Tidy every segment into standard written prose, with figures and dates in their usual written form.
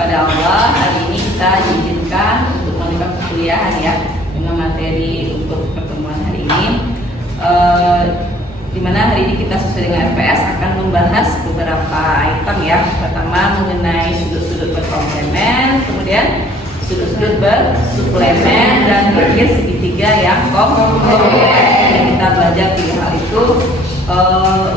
kepada Allah, hari ini kita diizinkan untuk melanjutkan perkuliahan ya dengan materi untuk pertemuan hari ini. Di mana hari ini kita sesuai dengan RPS akan membahas beberapa item ya. Pertama mengenai sudut-sudut berkomplemen, kemudian sudut-sudut bersuplemen, dan terakhir segitiga yang komplemen. Kita belajar tiga hal itu.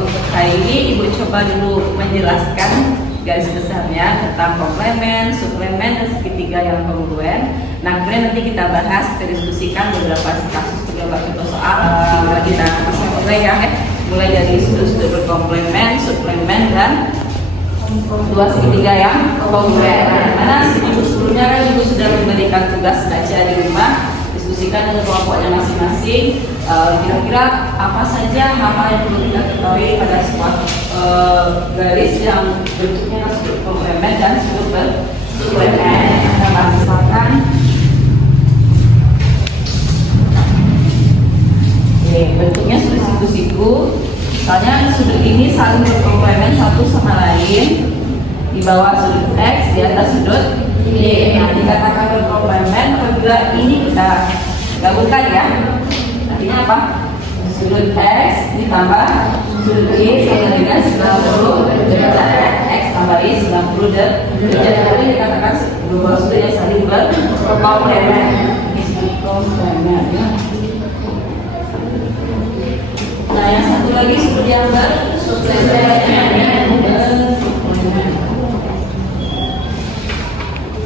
Untuk hari ini Ibu coba dulu menjelaskan garis besarnya tentang komplemen, suplemen, dan segitiga yang kongruen. Nah, kemudian nanti kita bahas, kita diskusikan beberapa kasus, beberapa contoh soal. Kita mulai ya, mulai dari sudut-sudut berkomplemen, suplemen, dan dua segitiga yang kongruen. Karena sebelumnya kan Ibu sudah memberikan tugas baca di rumah, diskusikan dengan kelompoknya masing-masing. Kira-kira apa saja hal-hal yang perlu kita ketahui pada sebuah garis yang bentuknya sudut komplemen dan sudut bersuplemen. Nah, misalkan bentuknya sudut siku-siku. Misalnya sudut ini saling berkomplemen satu sama lain. Di bawah sudut X, di atas sudut Y. Nah, dikatakan berkomplemen apabila ini kita gabungkan ya. Artinya apa? Sudut X ditambah sudut Y sama dengan 90 derajat. X tambah Y 90 derajat. Jadi dikatakan dua sudut yang saling berkomplemen. Ini sudut komplemen ya. Nah, yang satu lagi sudut yang bersuplemen.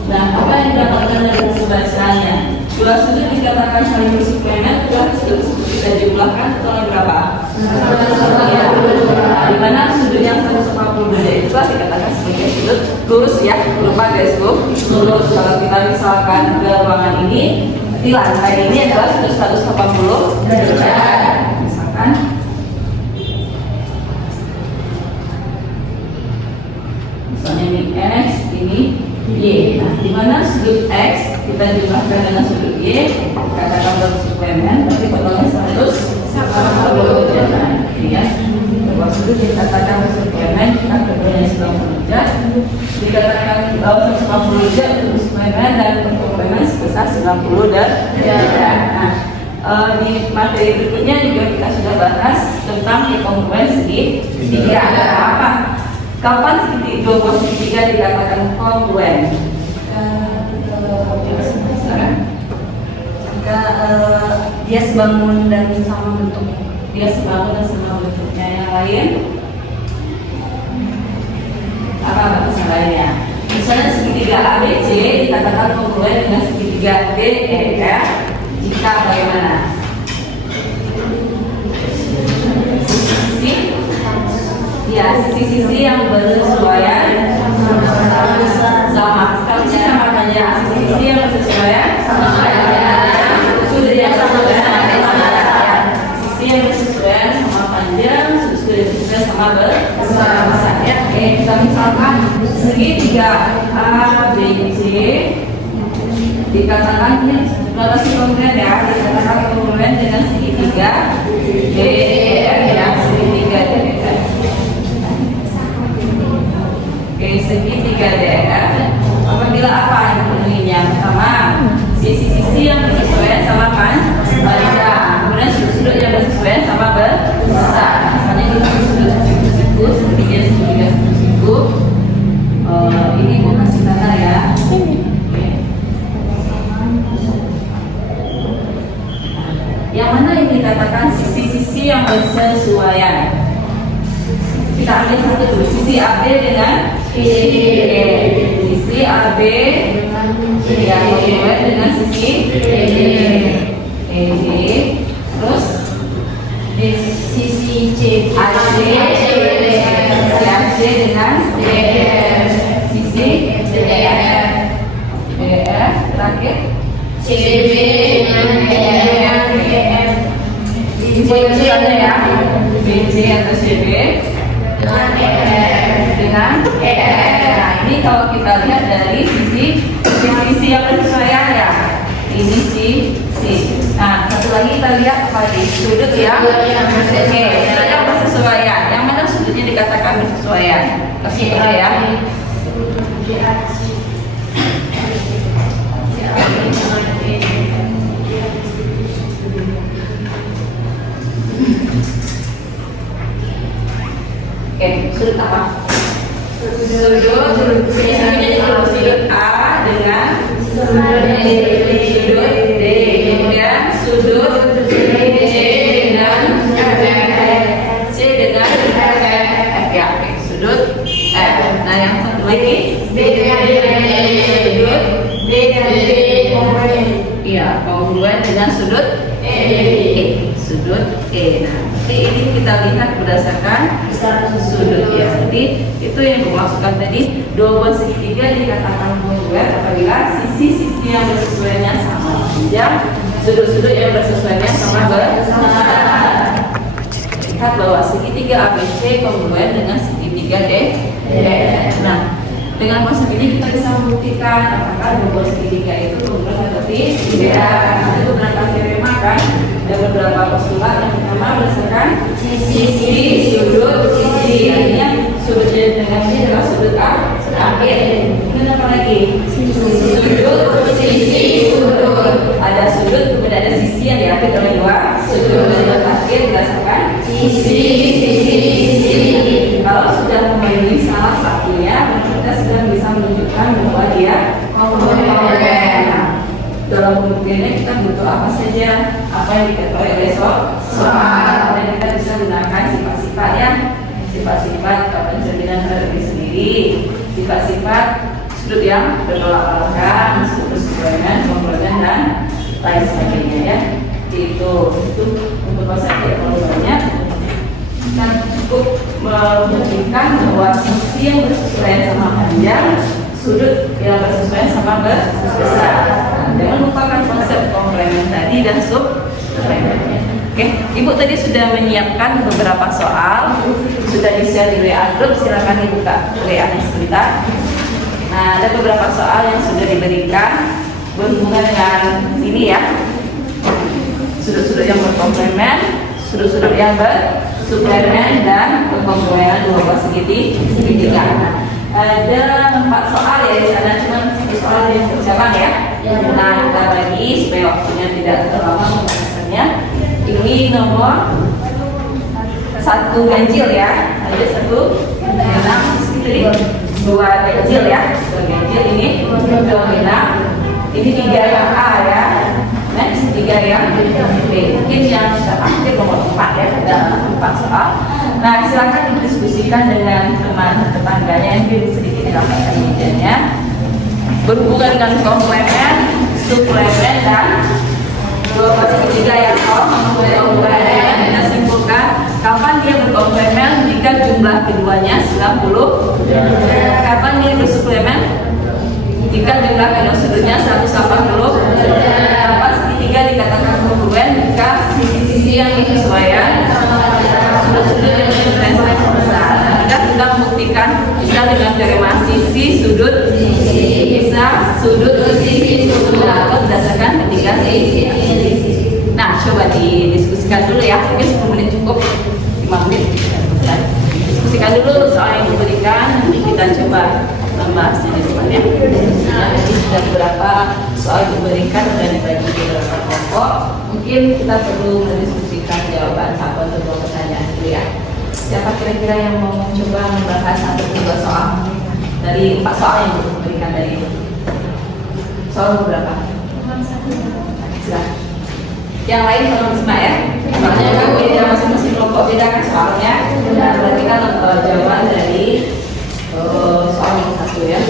Nah, apa yang didapatkan dari hasil bacaannya? Dua sudut dikatakan saling bersuplemen, dua sudut kita jumlahkan totalnya berapa? Ya. Di mana sudut yang 140 derajat itu dikatakan sebagai sudut lurus ya, lupa guys lurus. Kalau kita misalkan ke ruangan ini, di lantai ini adalah sudut 180 derajat. Misalkan ini X, ini Y. Nah, di mana sudut X kita jumlahkan dengan sudut Y, katakan bersuplemen, berarti totalnya 180 derajat. Ini ya. Bahwa sudut dikatakan bersuplemen, kita keduanya 90 derajat. Dikatakan 180 derajat bersuplemen dan berkomplemen sebesar 90 derajat. Nah, di materi berikutnya juga kita sudah bahas tentang kongruen segitiga. Apa? Kapan dua buah segitiga dikatakan kongruen? Jika dia sebangun dan sama bentuknya. Dia sebangun dan sama bentuknya. Yang lain? Apa bahasa lainnya? Misalnya segitiga ABC dikatakan kongruen dengan segitiga DEF jika bagaimana? Ya, sisi-sisi yang bersesuaian sama. Kalau sama saja, sisi-sisi yang bersesuaian sama saja. Sudut yang sama besar, sisi yang bersesuaian sama panjang, sudut yang bersesuaian sama besar. Ya, oke. Kita misalkan segitiga ABC dikatakan ini relasi kongruen ya, dikatakan kongruen dengan segitiga DEF ya, segitiga DEF. Segitiga DEF apabila apa yang memenuhinya? Pertama, sisi-sisi yang bersesuaian sama panjang, kemudian sudut-sudut yang bersesuaian sama besar. Misalnya kita sudut siku, segitiga siku. Ini Ibu kasih tanda ya. Yang mana yang dikatakan sisi-sisi yang bersesuaian? Kita ambil satu dulu, sisi AB dengan sisi AB yang kongruen dengan sisi ED, terus sisi AC dengan sisi DF, terakhir CB dengan EF. Ini ada ya, BC atau CB dengan EF. Nah, ini kalau kita lihat dari sisi yang bersesuaian ya, ini sisi. Nah, satu lagi kita lihat apa di sudut ya. Oke, yang bersesuaian. Yang mana sudutnya dikatakan bersesuaian? Oke, ya. sudut B dan B kongruen. iya kongruen dengan sudut sudut E. Nah, ini kita lihat berdasarkan sudut ya. Jadi itu yang dimaksudkan tadi, dua buah segitiga dikatakan kongruen apabila sisi-sisi yang bersesuaiannya sama panjang, sudut-sudut yang bersesuaiannya sama besar. Lihat bahwa segitiga ABC kongruen dengan segitiga DE. Nah, dengan konsep ini kita bisa membuktikan apakah dua buah segitiga itu kongruen atau tidak. Itu berangkat teorema kan. Ada beberapa postulat. Yang pertama berdasarkan sisi, sudut, sisi. Artinya sudutnya dengan ini adalah sudut A, akhir. Kemudian apa lagi? Sudut, sisi, sudut. Ada sudut, kemudian ada sisi yang diakhiri oleh dua sudut. Sudut akhir berdasarkan sisi. Kalau sudah memenuhi salah satunya, kita sudah bisa menunjukkan bahwa dia kongruen. Dalam pembuktiannya kita butuh apa saja, apa yang diketahui oleh soal, dan kita bisa gunakan sifat-sifat ya, sifat-sifat pencerminan terhadap diri sendiri, sifat-sifat sudut yang bertolak belakang, sudut bersesuaian, kongruen dan lain sebagainya ya. Itu untuk konsep yang banyak. Kita cukup membuktikan bahwa sisi yang bersesuaian sama panjang, sudut yang bersesuaian sama besar. Jangan lupakan konsep komplement tadi dan subkomplementnya. Oke, Ibu tadi sudah menyiapkan beberapa soal, sudah di-share di WA group. Silakan dibuka WA-nya sebentar. Nah, ada beberapa soal yang sudah diberikan berhubungan dengan ini ya. Sudut-sudut yang berkomplement, sudut-sudut yang bersuplemen, dan pengkomplementan dua buah segitiga. Ada 4 soal ya di sana, cuma 1 soal yang berjalan ya. Nah, kita bagi supaya waktunya tidak terlalu lama pembahasannya. Ini nomor 1 ganjil ya. Ada 1, 6, 2 ganjil ya. 2 ganjil ini 2 genap. Ini 3 yang A ya. Next 3 yang B. Mungkin yang terakhir nomor 4 ya. Ada 4 soal. Nah, silakan didiskusikan dengan teman tetangganya yang sedikit didapatkan medianya. Berhubungan dengan komplement, suplemen, dan dua buah segitiga yang komplement. Kita simpulkan kapan dia berkomplement jika jumlah keduanya 90. Kapan dia bersuplemen jika jumlah kedua sudutnya 180. Kapan segitiga dikatakan kongruen jika sisi-sisi yang bersesuaian sudut-sudut yang bersesuaian besar. Kita membuktikan bisa dengan teorema sisi, sudut, bisa sudut, sisi, sudut atau berdasarkan ketiga sisi. Nah, coba didiskusikan dulu ya. Mungkin 10 menit cukup, 5 menit kita selesai. Diskusikan dulu soal yang diberikan. Nanti kita coba membahasnya di depannya. Nah, jadi sudah beberapa soal diberikan dan dibagi di beberapa kelompok. Mungkin kita perlu mendiskusikan jawaban satu atau 2 pertanyaan dulu ya. Siapa kira-kira yang mau mencoba membahas 1 atau 2 soal dari 4 soal yang diberikan tadi? Soal berapa? Sudah. Yang lain tolong simak ya. Soalnya kan beda, masing-masing kelompok beda kan soalnya. Nah, berarti kan jawaban dari soal yang 1 ya.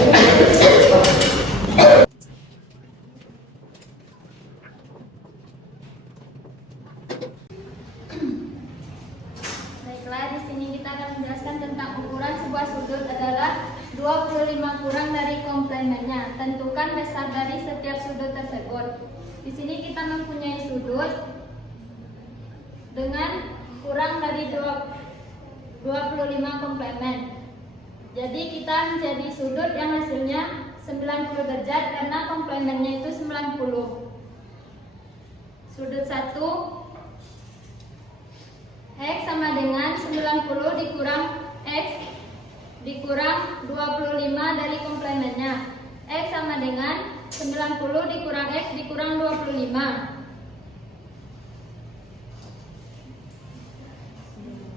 Di sini kita akan menjelaskan tentang ukuran sebuah sudut adalah 25 kurang dari komplemennya. Tentukan besar dari setiap sudut tersebut. Di sini kita mempunyai sudut dengan kurang dari 25 komplemen. Jadi kita menjadi sudut yang hasilnya 90 derajat karena komplemennya itu 90. Sudut 1 X sama dengan 90 dikurang X dikurang 25 dari komplemennya. X sama dengan 90 dikurang X dikurang 25.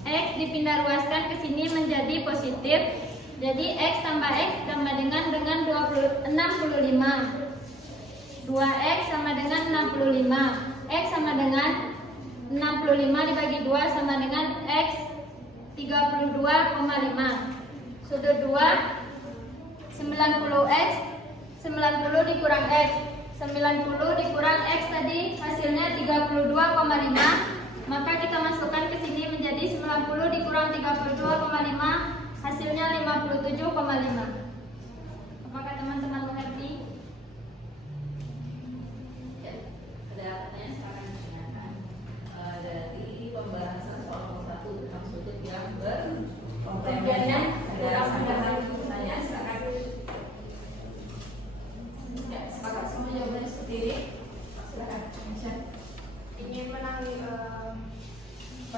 X dipindah ruaskan ke sini menjadi positif. Jadi X tambah X sama dengan 65. 2X sama dengan 65. X sama dengan 65 dibagi 2 sama dengan X 32,5. Sudut 2 90x 90 dikurang x 90 dikurang x tadi hasilnya 32,5. Maka kita masukkan ke sini menjadi 90 dikurang 32,5 hasilnya 57,5. Apakah teman-teman mengerti? Ya, ada pertanyaan silakan ditanyakan. Dari pembahasan soal nomor 1 tentang sudut yang berkomplemen, ada pertanyaan silakan. Ya, sepakat semua jawabannya seperti ini. Silakan.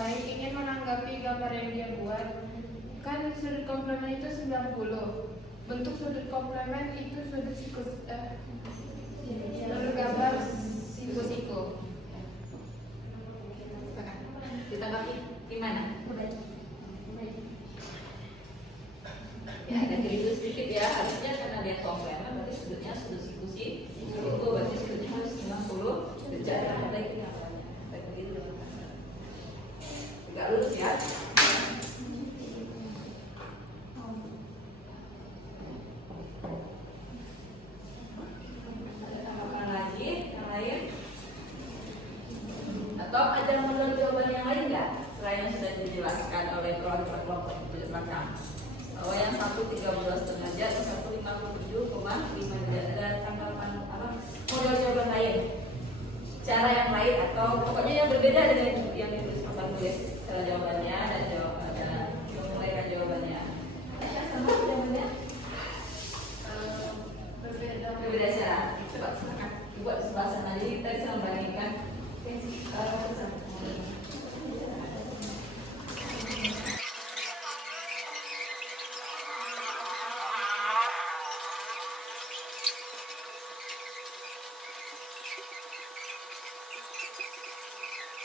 Ingin menanggapi gambar yang dia buat. Kan sudut komplemen itu 90. Bentuk sudut komplemen itu sudut gambar siku-siku. Ditanggapi gimana? Ya, ada keliru sedikit ya. Harusnya karena dia komplemen berarti sudutnya sudut siku-siku. Itu berarti sudutnya harus 90 derajat. Tegak lurus ya. Ada tanggapan lagi yang lain? Atau ada model jawaban yang lain nggak? Selain yang sudah dijelaskan oleh kelompok di belakang. Bahwa yang satu 13,5 derajat, yang satu 57,5 derajat. Ada tanggapan apa? Model jawaban lain? Cara yang lain atau pokoknya yang berbeda dengan yang ditulis papan tulis cara jawabannya dan menguraikan jawabannya. Yang sama jawabannya berbeda cara. Coba silakan dibuat di sebelah sana. Jadi kita bisa membandingkan.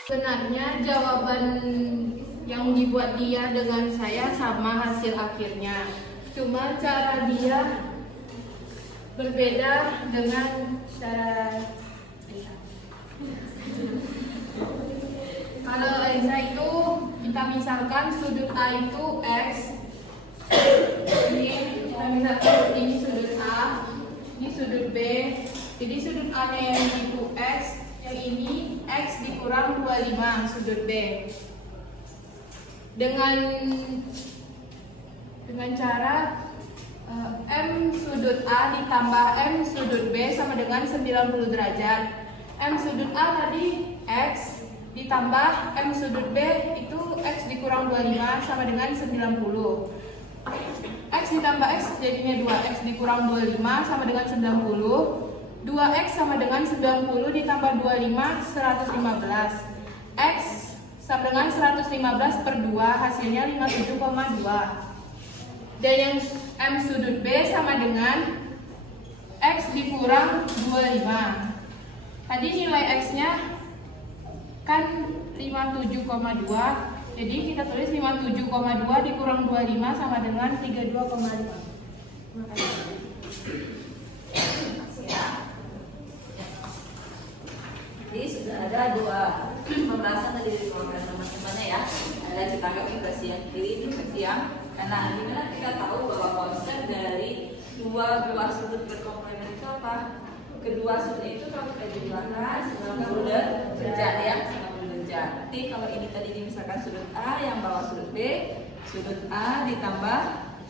Sebenarnya jawaban yang dibuat dia dengan saya sama hasil akhirnya. Cuma cara dia berbeda dengan cara kalau Elisa itu kita misalkan sudut A itu X. Ini kita misalkan ini sudut A, ini sudut B. Jadi sudut A nya yang itu X, yang ini X dikurang 25 sudut B. Dengan cara M sudut A ditambah M sudut B sama dengan 90 derajat. M sudut A tadi X ditambah M sudut B itu X dikurang 25 sama dengan 90. X ditambah X jadinya 2X dikurang 25 sama dengan 90. 2X sama dengan 90 ditambah 25 115. X sama dengan 115 per 2 hasilnya 57,2. Dan yang M sudut B sama dengan X dikurang 25. Tadi nilai X nya kan 57,2. Jadi kita tulis 57,2 dikurang 25 sama dengan 32,5. Jadi sudah ada dua pembahasan tadi dari teman-temannya ya. Ada kita anggap ini versi yang kiri, ini versi yang kanan. Dimana kita tahu bahwa konsep dari dua buah sudut berkomplemen itu apa? Kedua sudut itu kalau kita jumlahkan 90 derajat ya, 90 derajat. Nanti kalau ini tadi misalkan sudut A yang bawah sudut B, sudut A ditambah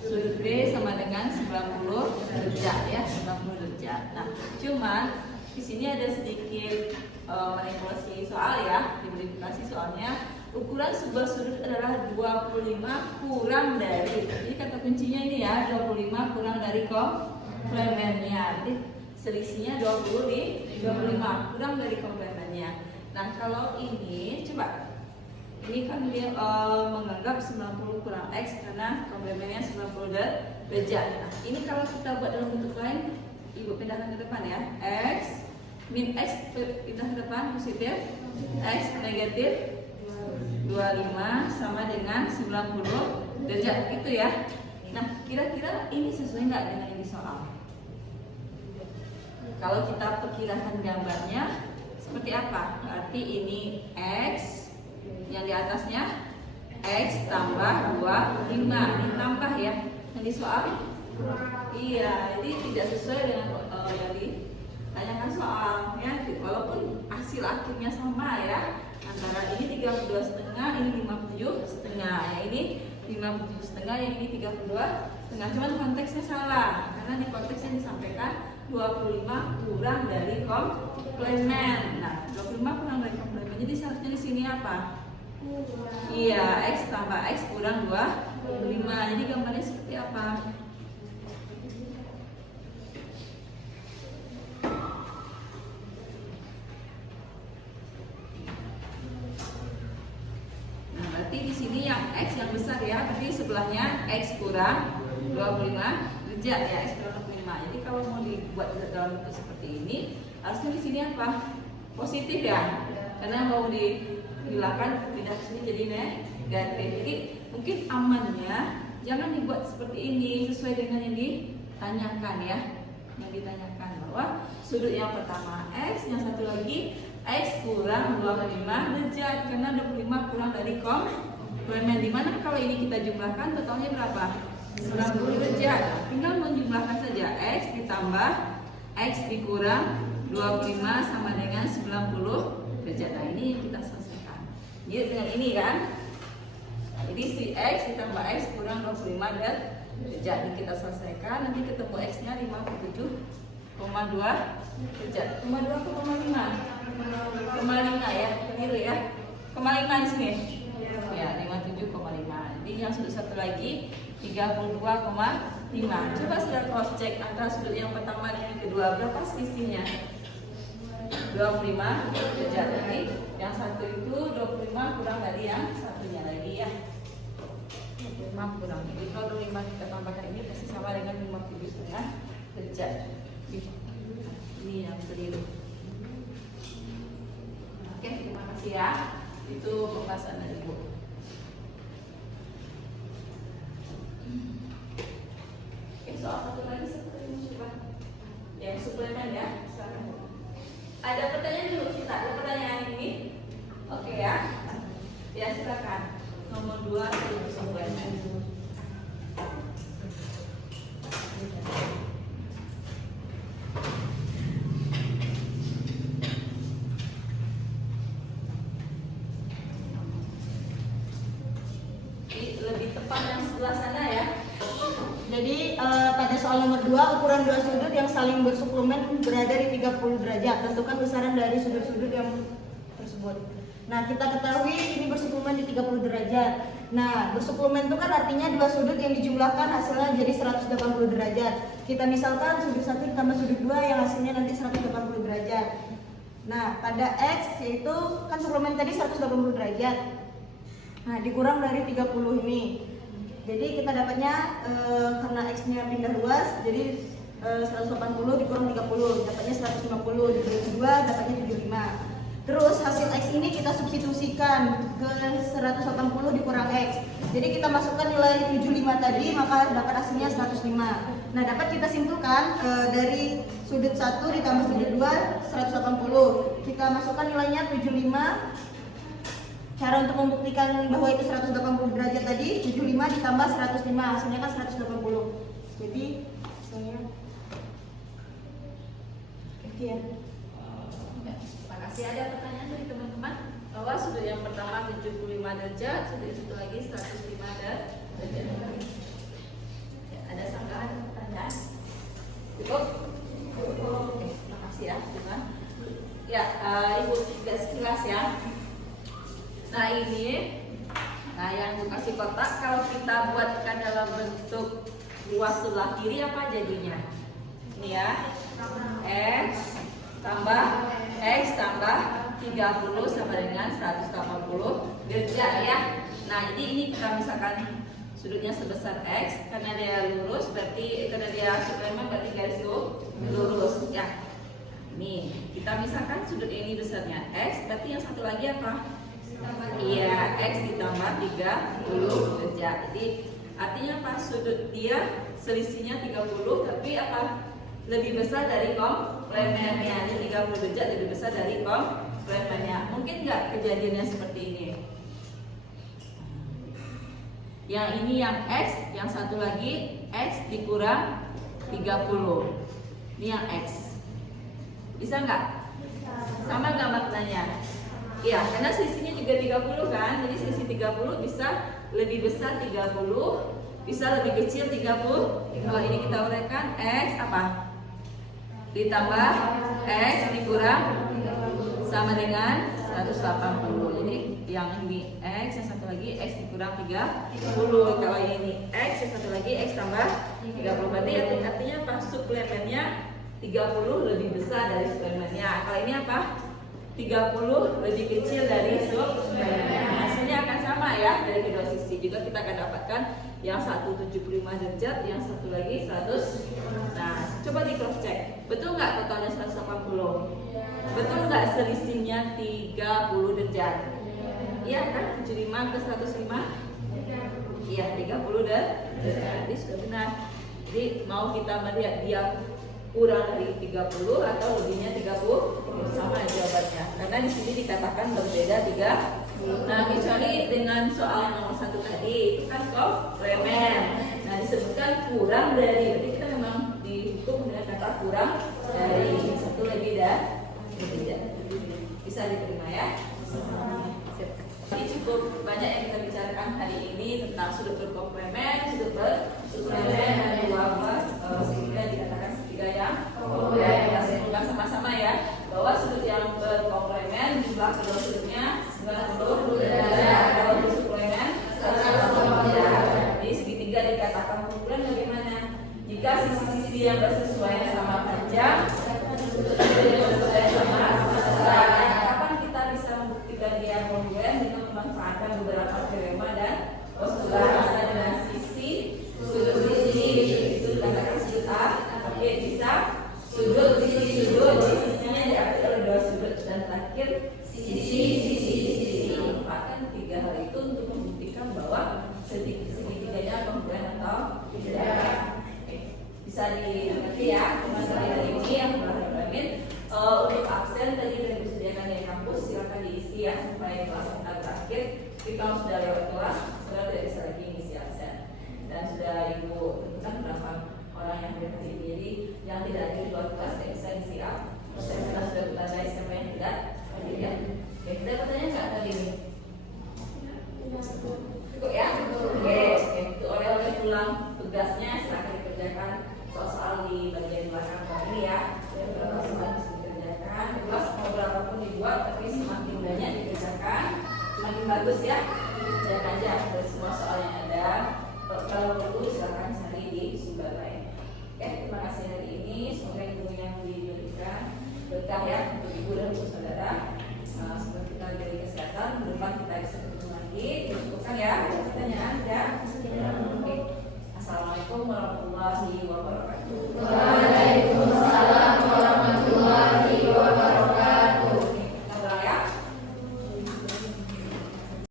sudut B sama dengan 90 derajat ya, 90 derajat. Nah, cuman di sini ada sedikit manipulasi soal ya, dimodifikasi soalnya ukuran sebuah sudut adalah 25 kurang dari. Jadi kata kuncinya ini ya, 25 kurang dari komplemennya. Jadi selisihnya 20 di 25 kurang dari komplemennya. Nah, kalau ini coba ini kan dia menganggap 90 kurang X karena komplemennya 90 derajat. Nah, ini kalau kita buat dalam bentuk lain, Ibu pindahkan ke depan ya. X min X pindah ke depan positif, X negatif 25 sama dengan 90 derajat gitu ya. Nah, kira-kira ini sesuai nggak dengan ini soal? Kalau kita perkirakan gambarnya seperti apa? Berarti ini X, yang di atasnya X tambah 25, ini tambah ya. Yang di soal Iya, jadi tidak sesuai dengan yang ditanyakan soal ya. Walaupun hasil akhirnya sama ya, antara ini 32,5, ini 57,5, yang ini 57,5, yang ini 32,5. Cuman konteksnya salah, karena di konteksnya disampaikan 25 kurang dari komplement. Nah, 25 kurang dari komplement. Jadi seharusnya di sini apa? Iya, X tambah X kurang 25. Jadi gambarnya seperti apa? Nah, berarti di sini yang X yang besar ya, berarti sebelahnya X kurang 25 derajat ya, X kurang 25. Jadi kalau mau dibuat dalam bentuk seperti ini, harusnya di sini apa? Positif ya. Karena mau dihilangkan pindah ke sini jadi negatif. Jadi mungkin amannya jangan dibuat seperti ini, sesuai dengan yang ditanyakan ya. Yang ditanyakan bahwa sudut yang pertama X, yang satu lagi X kurang 25 derajat, karena 25 kurang dari komplement. Dimana kalau ini kita jumlahkan totalnya berapa? 90 derajat. Tinggal menjumlahkan saja X ditambah X dikurang 25 sama dengan 90 derajat. Nah, ini yang kita selesaikan. Jadi dengan ini kan, jadi si X ditambah X kurang 25 derajat. Jadi kita selesaikan, nanti ketemu X nya 57,2 derajat. 5 ya, keliru ya. 5 di sini. Ya, 57,5. Jadi yang sudut satu lagi 32,5. Coba sudah cross check antara sudut yang pertama dan yang kedua, berapa selisihnya? 25 derajat. Jadi yang satu itu 25 kurang dari yang satunya lagi ya. 25 kurang. Jadi kalau 25 kita tambahkan ini pasti sama dengan 57,5 derajat. Ini yang keliru. Oke, terima kasih ya. Itu pembahasan dari Ibu. Oke, soal satu lagi seperti ini coba. Yang suplemen ya. Ada pertanyaan dulu kita. Ada pertanyaan ini. Oke ya. Ya silakan. Nomor 2 sudut suplemen. Lebih tepat yang sebelah sana ya. Jadi pada soal nomor 2, ukuran dua sudut yang saling bersuplemen berada di 30 derajat. Tentukan besaran dari sudut-sudut yang tersebut. Nah, kita ketahui ini bersuplemen di 30 derajat. Nah, bersuplemen itu kan artinya dua sudut yang dijumlahkan hasilnya jadi 180 derajat. Kita misalkan sudut 1 ditambah sudut 2 yang hasilnya nanti 180 derajat. Nah, pada X yaitu kan suplemen tadi 180 derajat. Nah, dikurang dari 30 ini. Jadi kita dapatnya karena X-nya pindah luas, jadi 180 dikurang 30, dapatnya 150, dibagi 2 dapatnya 75. Terus hasil X ini kita substitusikan ke 180 dikurang X. Jadi kita masukkan nilai 75 tadi, maka dapat hasilnya 105. Nah, dapat kita simpulkan dari sudut 1 ditambah sudut 2 180. Kita masukkan nilainya 75. Cara untuk membuktikan bahwa itu 180 derajat tadi, 75 ditambah 105, hasilnya kan 180. Jadi, saya ya. Terima kasih. Ada pertanyaan dari teman-teman bahwa sudut yang pertama 75 derajat, sudut itu lagi 105 derajat. Ya, ada sanggahan pertanyaan? Cukup? Oke, terima kasih ya, teman. Ya, Ibu tidak sekilas ya. Nah ini, yang Ibu kasih kotak, kalau kita buatkan dalam bentuk luas sebelah kiri apa jadinya? Ini ya, X tambah 30 sama dengan 180 derajat ya. Nah jadi ini kita misalkan sudutnya sebesar X, karena dia lurus berarti, karena dia suplemen berarti garis lurus ya. Ini kita misalkan sudut ini besarnya X, berarti yang satu lagi apa? Iya, X ditambah 30 derajat. Jadi artinya apa? Sudut dia selisihnya 30, tapi apa? Lebih besar dari komplemennya. Ini 30 derajat lebih besar dari komplemennya. Mungkin nggak kejadiannya seperti ini? Yang ini yang X, yang satu lagi X dikurang 30. Ini yang X. Bisa nggak? Sama nggak maknanya? Iya, karena selisihnya juga 30 kan. Jadi selisih 30 bisa lebih besar 30, bisa lebih kecil 30. Kalau ini kita uraikan X apa? Ditambah X dikurang sama dengan 180. Jadi yang ini X, yang satu lagi X dikurang 30. Kalau ini X, yang satu lagi X tambah 30. Berarti artinya apa? Suplemennya 30 lebih besar dari suplemennya. Kalau ini apa? 30 lebih kecil dari suplemennya. Hasilnya akan sama ya dari kedua sisi. Juga kita akan dapatkan yang satu 75 derajat, yang satu lagi 100. Nah, coba di cross check. Betul nggak totalnya 180? Betul nggak selisihnya 30 derajat? Iya kan? 75 ke 105? Iya, 30 derajat. Jadi sudah benar. Jadi mau kita melihat dia kurang dari 30 atau lebihnya 30, sama jawabannya. Karena di sini dikatakan berbeda 3. Nah, kecuali dengan soal nomor 1 tadi, itu kan komplemen. Nah, disebutkan kurang dari. Berarti kita memang dihukum dengan kata kurang dari. Satu lebih dari tidak. Bisa diterima ya? Jadi cukup banyak yang kita bicarakan hari ini tentang sudut berkomplemen, sudut bersuplemen, dan dua sehingga dikatakan segitiga yang komplemen. Kita simpulkan sama-sama ya bahwa sudut yang berkomplemen jumlah kedua sudutnya 90 derajat, kalau bersuplemen 180 derajat. Jadi segitiga dikatakan komplemen bagaimana? Jika sisi-sisi yang bersesuaian sama panjang, sudut-sudut yang bersesuaian sama besar. Kapan kita bisa membuktikan dia komplemen? Dengan memanfaatkan beberapa teorema dan postulat dengan sisi, sudut sisi itu dikatakan sudut A. Oke, bisa sudut sisinya diambil oleh dua sudut, dan terakhir sisi. Manfaatkan 3 hal itu untuk membuktikan bahwa segitiganya komplemen atau tidak. Bisa dimengerti ya materi hari ini yang telah dijamin. Untuk absen tadi sudah disediakan di kampus, silakan diisi ya sampai kelas kita berakhir. Tapi kalau sudah lewat kelas, sudah tidak bisa lagi ngisi absen. Dan sudah ibu tentukan berapa orang yang hadir hari ini. Jadi yang tidak